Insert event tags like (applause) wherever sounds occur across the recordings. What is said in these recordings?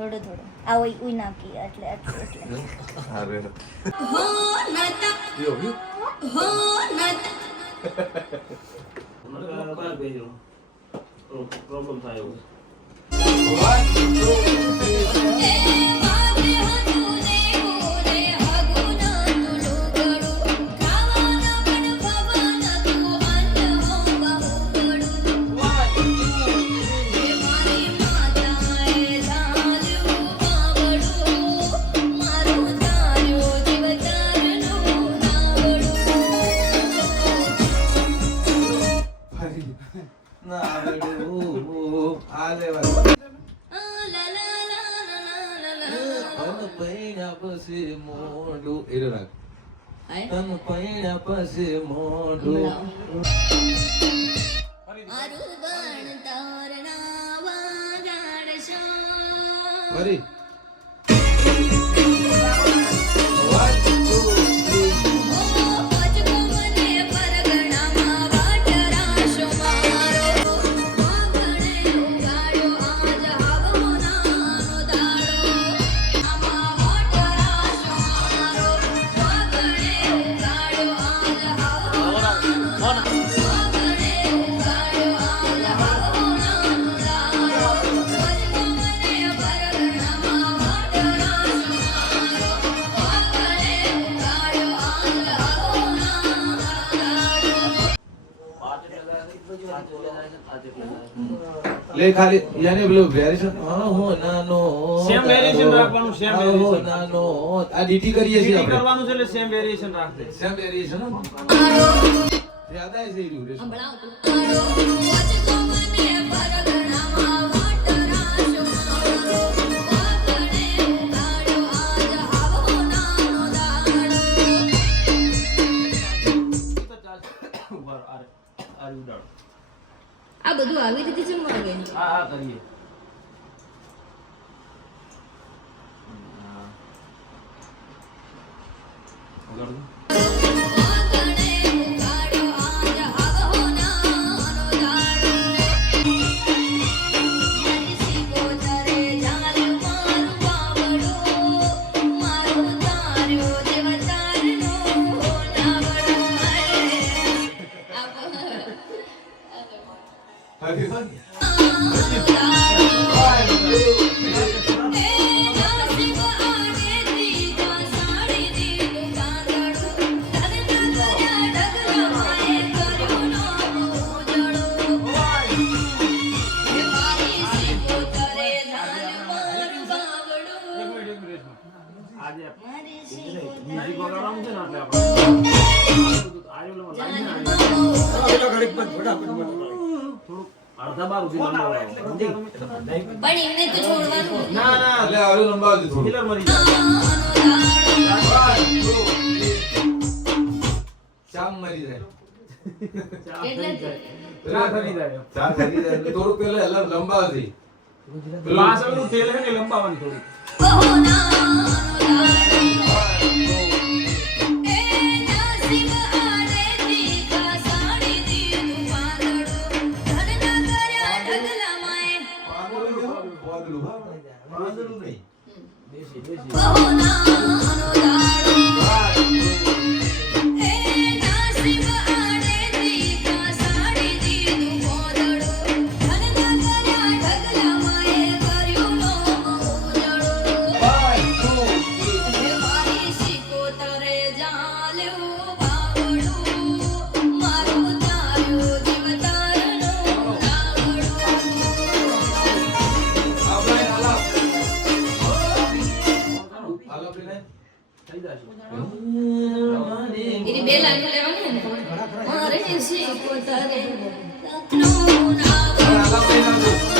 થોડું થોડો. આ ઓય ઉઈ નાખી એટલે એટલે એટલે. અરે યો યો પ્રોબ્લેમ થાય ના પૈણા પછી મોઢું એરો રાખ. તન પૈણા પછી મોઢું. ફરી. લે ખાલી યાને પેલું વેરિએશન આહો નાનો સેમ variation રાખવાનું, આહો variation. નાનો આ ડીટી કરીએ છીએ આપણે. કરવાનું છે એટલે સેમ વેરિએશન રાખે. સેમ વેરિએશન યાદ આવી છે ઈ રેશમ. આવી રીતે છે માગે હા હા કરીએ એક મિનિટ એક મિનિટ થોડુંક અડધા બાર સુધી લંબાવવાનું. પણ એમને તો છોડવાનું ના ના એટલે આરું લંબાવજો થોડું કિલર મરી જાય. ચામ મરી જાય. પેલા હલા લંબાવજે. પાછળનું તેલ હે ને લંબાવાનું થોડી પાંદડું નહીં. દેશી દેશી બે લાઈન લેવાની ને મારે શીખોતરે હલા પેલા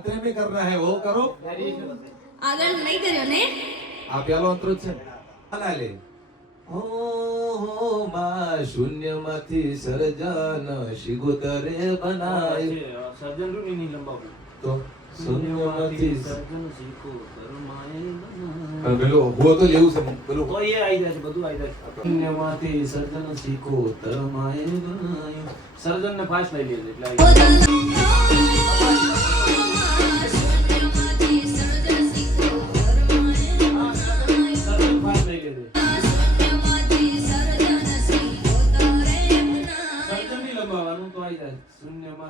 તું- હવે આરામ ના પેલો તમે કે રાત્રે में करना है वो करो વેરિએશન આગળ નહીં કર્યો ને આ પેલો અંતર જ છે ને આના લે હો હો માં શૂન્યમાંથી સર્જન શિગોતરે બનાય સર્જન રૂની નહીં લંબાવું તો શૂન્યમાંથી સર્જન શીખો કર્માએ બનાય. પણ પેલું ઉભો તો લેવું છે પેલું તો એ આવી જાય છે બધું આવી જાય છે શૂન્યમાંથી સર્જન શીખો તરમાએ બનાયું સર્જન ને ફાસ્ટ લઈ લેજે એટલે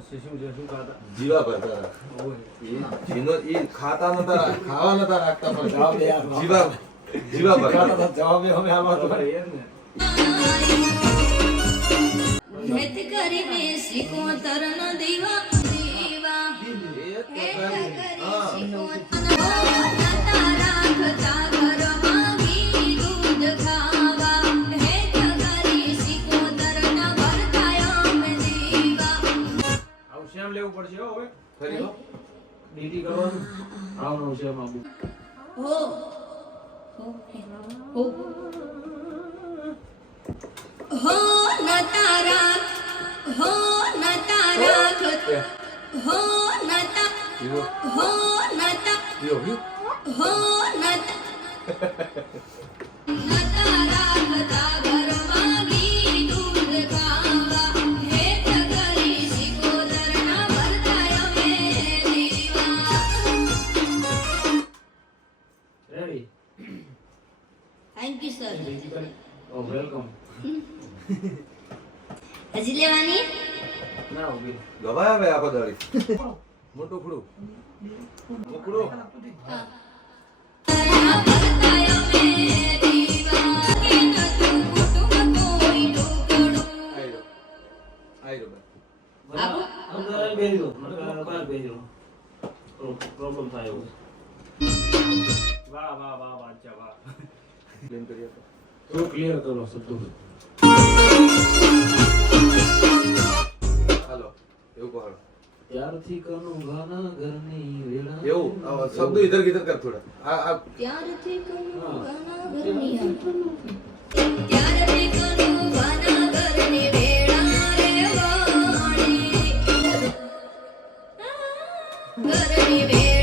પછી શું છે શું ખાતા જીવા ભરતા હતા. જીનો ઈ ખાતા નતા ખાવા નતા રાખતા પણ જીવા જીવા ભરતા જવાબ અમે આલવા તો ને કરીને શ્રીકોતર ન દીવા દીવા ફરી હો. ડીટી કરવાનું? આવવાનું છે એમાં બુક. હો. હો હો. હો નતા રાખ. હો નતા રાખ. હો નતા. હો નતા. જીવો જીવો. હો નતા. નતા ઘરમાં થેન્ક યુ ઓ વેલકમ હજી લેવાની? ના ઊભી ગવાય હવે આખો દાડી. મોટું ખડું દો પ્રોબ્લેમ થાય એવું. વાહ વાહ વાહ વાહ વાહ તો ક્લિયર કરો શબ્દો હાલો એવું કહો. ત્યારથી કનું ઘાના ઘરની વેળા એવું શબ્દ ઇધર કિધર કર થોડા આ આ ત્યારથી કનું ગાના ઘરની ત્યારથી કનું ગાના ઘરની વેળા રે વાણી ઘરની વેળા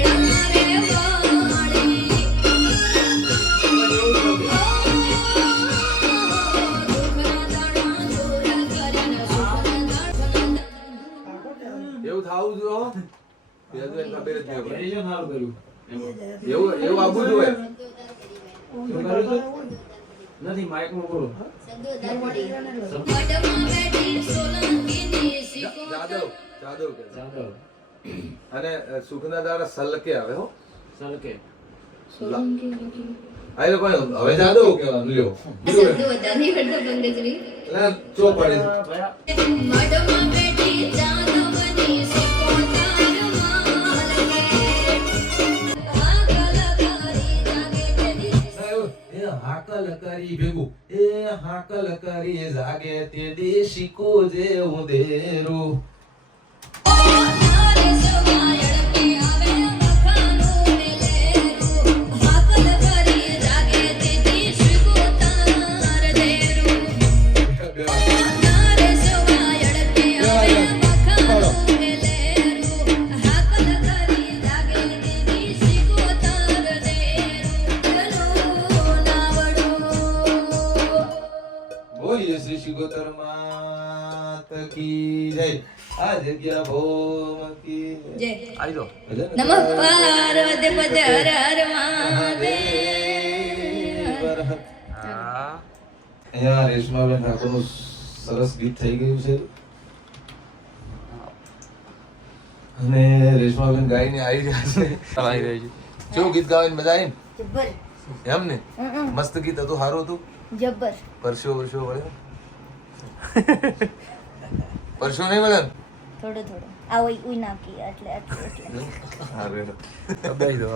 વેરિએશન સારું કર્યું. એવું એવું આવવું જોઈએ? નથી બોલો. જાદવ જાદવ જાદવ. અને સુખના દાડા સલકે આવે હો. સલકે. આ લોકો હવે જાદવ કેવા લ્યો. ભેગું એ હાકલ કરી જાગે તે દેશી કો જે ઉધેરું શ્રી શિગોતર માત કી જય. આ જગ્યા ભોમ કી જય. આવી દો નમઃ પાર્વતી પદ હર હર મહાદેવ. અહીંયા રેશમાબેન ઠાકોરનું સરસ ગીત થઈ ગયું છે. અને રેશમાબેન ગાઈને આવી રહ્યા છે. આવી રહ્યા છે. શું ગીત ગાવાની મજા આવી એમ ને? મસ્ત ગીત હતું સારું હતું? જબર પરસ્યો પરસ્યો વળ્યો? (laughs) પરસો નહીં મળે? થોડો થોડો. આવો ઉઈ નાખી એટલે એટલે. અરે દબાઈ દો